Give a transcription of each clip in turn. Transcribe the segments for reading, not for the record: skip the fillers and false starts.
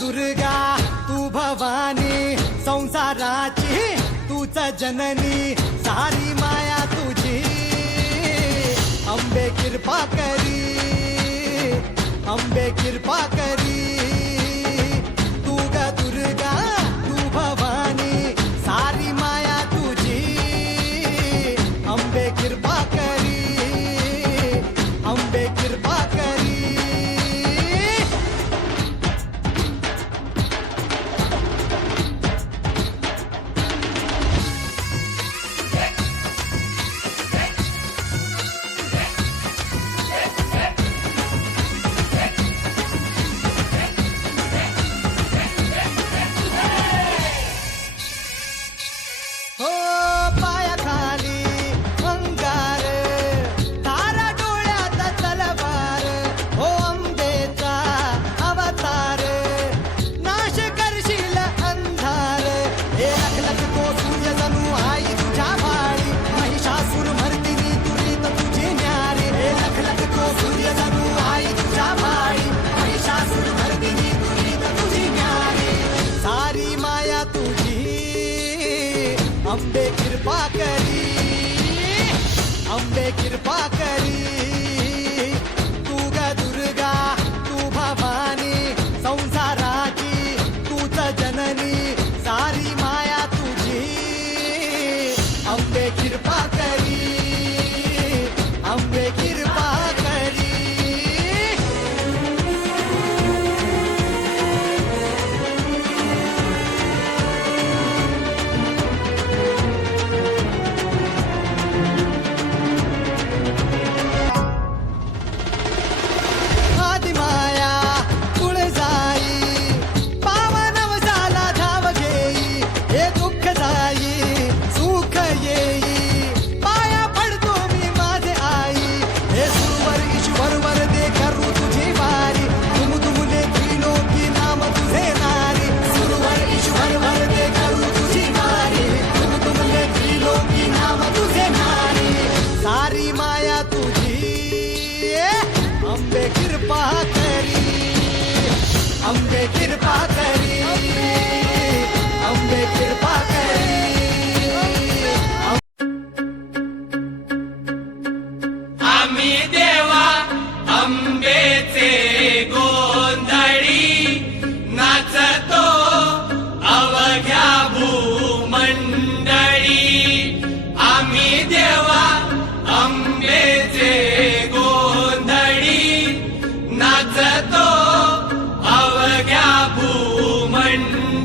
दुर्गा तू भवानी संसाराची तूच जननी सारी माया तुझी अंबे कृपा करी अंबे कृपा करी तू ग दुर्गा तू भवानी सारी माया तुझी अंबे कृपा करी अंबे कृपा करी अंबे कृपा करी अंबे कृपा करी तू ग दुर्गा तू भवानी संसाराची तूच जननी सारी माया तुझी अंबे कृपा करी अंबे कृपा करी सारी माया तुझी अंबे कृपा करी अंबे कृपा करी अंबे कृपा करी आम्ही देवा अंबेचे गोंधळी नाचतो अवघ्या भूमंडळी आम्ही देवा अंबेचे गोंधळी नाचतो अवघ्या भूमंडळी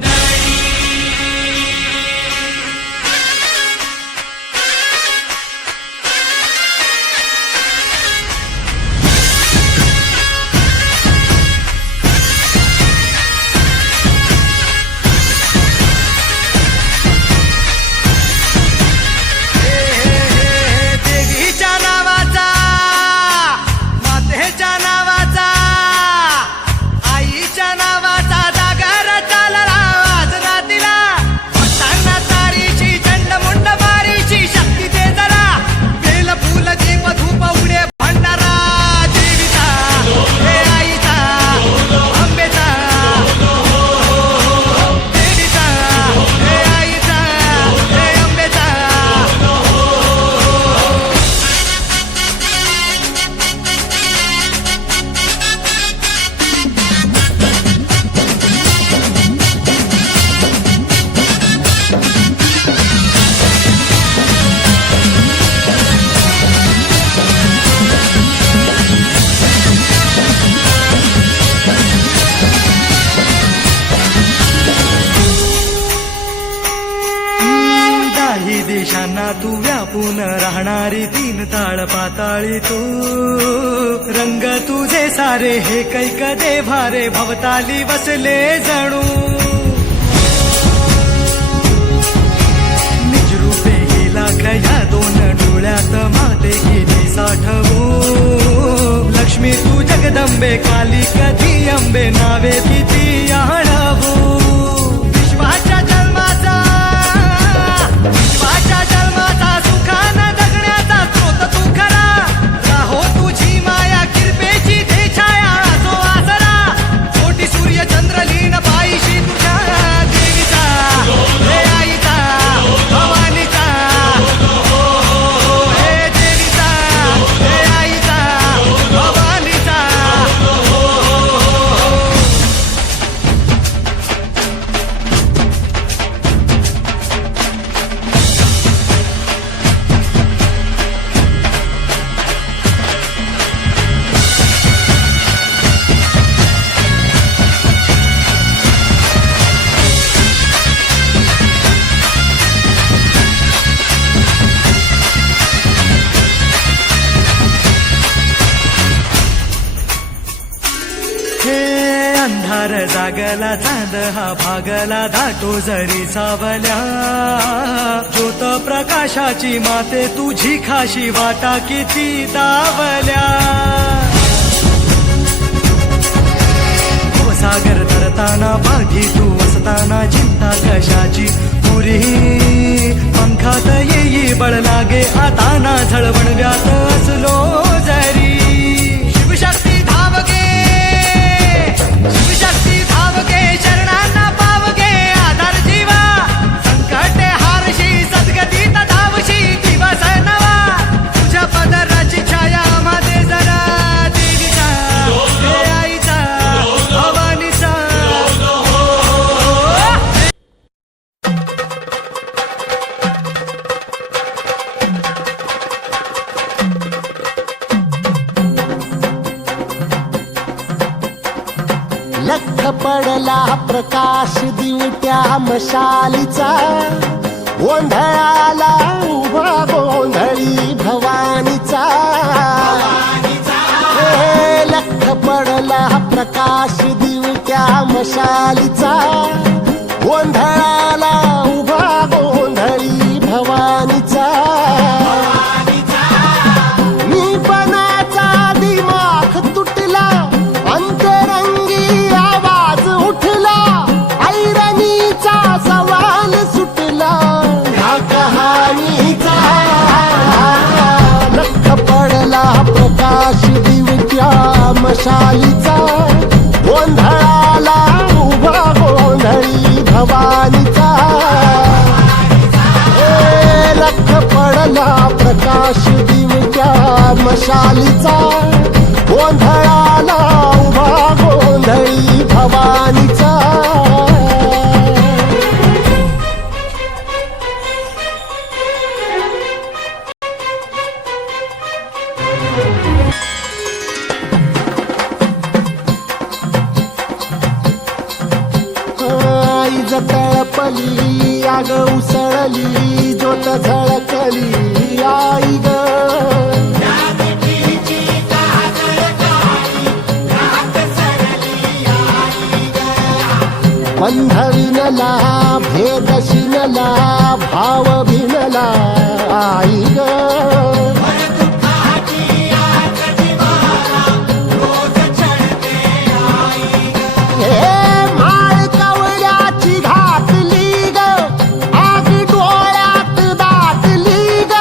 देवीच्या नावाचा मातेच्या नावाचा गाणारी तीन ताळ पाताळी तू रंग तुझे सारे हे कैक दे भारे भवताली बसले जणू निजरूपे गेला खया दोन डोळ्यात माते गेली साठवू लक्ष्मी तू जगदंबे काली कधी अंबे नावे किती आणवू विश्वाच्या जन्माचा सुखानं जगण्याचा स्रोत तू खरा राहो तुझी माया किरपेची दे छाया जो आसरा कोटी सूर्य चंद्र लीन पायशी तुझ्या देवीचा हे आईचा भवानीचा हे देवीचा हे आईचा भवानीचा हे अंधार जागला चांद हा भागला धाटो जरी सावल्या ज्योत प्रकाशाची माते तुझी खाशी वाटा किती दावल्या सागर तरताना पाठी तू असताना चिंता कशाची पुरी पंखात येई बळ लागे आता ना झळवण व्यात असलो जरी शिवशक्ती धावगे शिवशक्ती धावगे शरणांना पावगे आधार जीवा संकटे हारशी सद्गतीत धावशी दिवस नवा तुझ्या पदराची छाया मध्ये जरा देवीचा हे आईचा भवानीचा लख पडला प्रकाश दिवट्या मशालीचा गोंधळाला उभा गोंधळी भवानीचा हे लख पडला प्रकाश दिवट्या मशालीचा गोंधळाला उभा गोंधळी भवानीचा निपणाचा दिमाग तुटला अंतरंगी आवाज उठला ऐरणीचा सवाल सुटला ह्या कहाणीचा लख पडला प्रकाश दिवट्या मशालीचा गोंधळाला उभा गोंधळी भवानीचा हे लख पडला प्रकाश दिवट्या मशालीचा गोंधळाला उभा गोंधळी भवानीचा आईज तळपली आग उसळली ज्योत झळकली आई ग बंध विनला भेद शिनला भाव भिनला आई ग माळ कवड्याची घातली ग आग डोळ्यात दाटली ग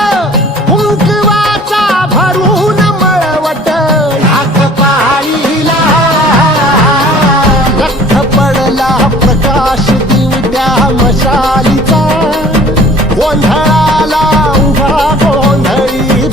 कुंकवाचा भरून मळवट हाक पाळीला लख पडला प्रकाश दिवट्या मशालीचा गोंधळाला उभा गोंधळी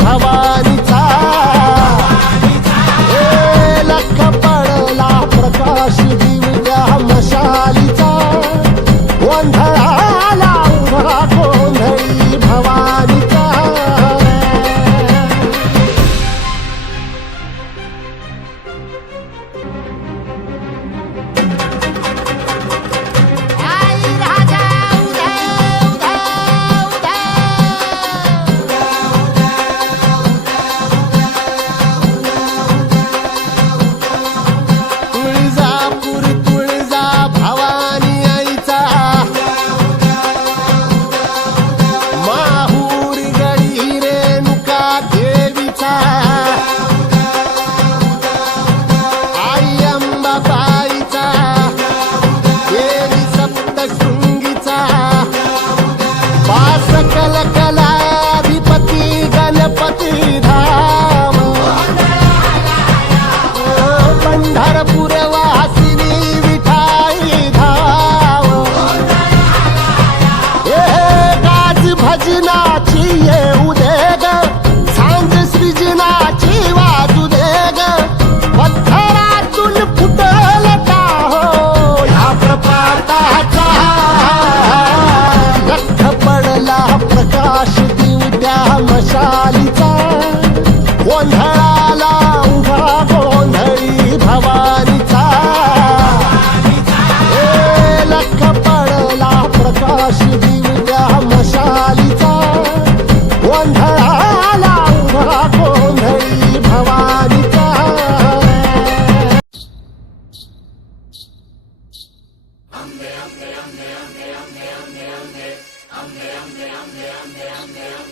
पंढरपूर वासिनी विठाई धाव गाज भजनाची येऊ दे ग सांज सृजनाची वाजू दे ग पत्थरातून फुटल का हो या प्रपाताचा लख पडला प्रकाश दिवट्या मशालीचा गोंधळाला उभा गोंधळी भवानीचा लख पडला प्रकाश दिवट्या मशालीचा गोंधळाला उभा गोंधळी भवानीचा आंबे आंबे आंबे आंबे आंबे आंबे आंबे आंबे आंबे आंबे आंबे आंबे